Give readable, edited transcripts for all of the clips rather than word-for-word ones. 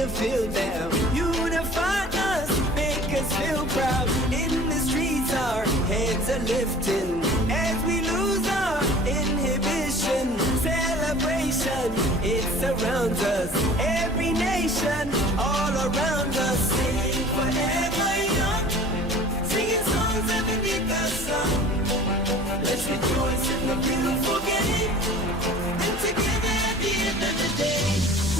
the field down. Unify us, make us feel proud. In the streets our heads are lifting as we lose our inhibition. Celebration, it surrounds us. Every nation, all around us. Sing forever young, singing songs underneath the sun. Let's rejoice in the beautiful game, and together at the end of the day,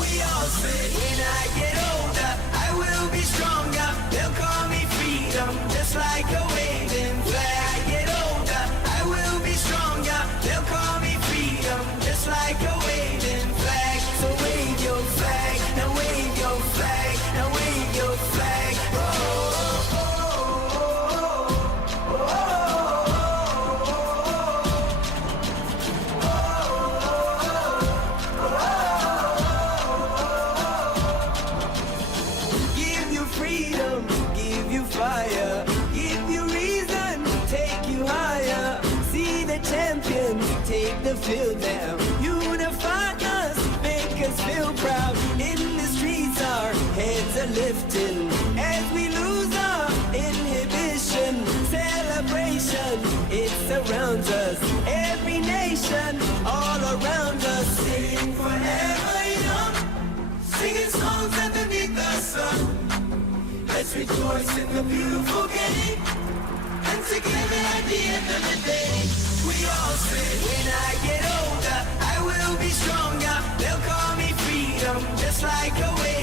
we all say, when I get older, I will be stronger. They'll call me freedom, just like a waving flag. I get older, I will be stronger. They'll call me freedom, just like a waving flag. So wave your flag, now wave your flag, now wave your flag. Oh, oh, oh, oh, oh. Freedom, give you fire, give you reason, take you higher. See the champions take the field now. Unify us, make us feel proud. In the streets our heads are lifting as we lose our inhibition. Celebration, it surrounds us. Every nation, all around us. Sing forever young, singing songs underneath the sun. Let's rejoice in the beautiful game, and together at the end of the day, we all say, when I get older, I will be stronger. They'll call me freedom, just like a wave.